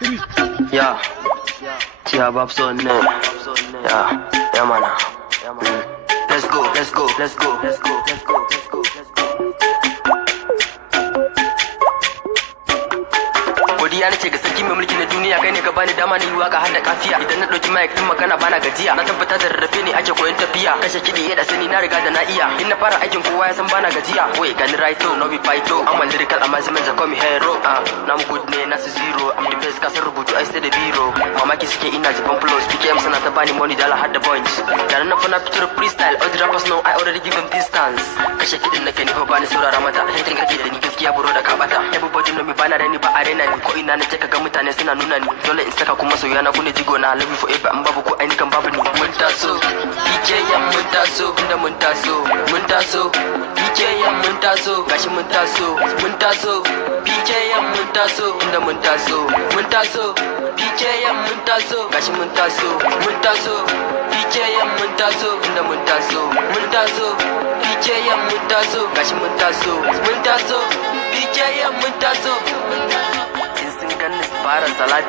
Yeah, Tia Babs on there. Yeah, man. Let's go, let's go, let's go, let's go, let's go, let's go, let's go. Godiya nace ga sarki mai mulki na duniya, kai ne ka bani dama na yi waka har da kafiya. Idan na dauki mic din magana bana gajiya, na tabbata da rarrafe ne ake koyon tafiya. Kashe kiɗi ya da sani na riga da na iya. In na fara aikin kowa ya san bana gajiya. Wait, gani right no be fighto. I'm a lyrical amazement, call me hero. Na mu good ne na su zero. I'm the best, kasar rubutu I stay the biro. Mamaki suke ina jiban flows, PKM sana ta bani money dala har da bunch. Da na fana fitar freestyle, all the rappers know I already give them distance. Kashe kiɗin na kai ni fa bani saurara mata. Hatin kake da ni gaskiya buro da ka bata. Everybody know me bana da ni ba arena ni. Ko ina na ce kaga mutane suna nuna ni. Dole in saka kuma soyayya na kune jigo na love you forever an babu ko ainihin babu ni. Mun taso, DJ yan mun taso, inda mun taso, mun taso. DJ yan mun taso, gashi mun taso, mun taso. DJ yan mun taso, inda mun taso, mun taso. DJ yan mun taso, gashi mun taso, mun taso. DJ yan mun taso, inda mun taso, mun taso. DJ yan mun taso, gashi mun taso, mun taso. DJ yan mun taso. In sun ganni su fara salati.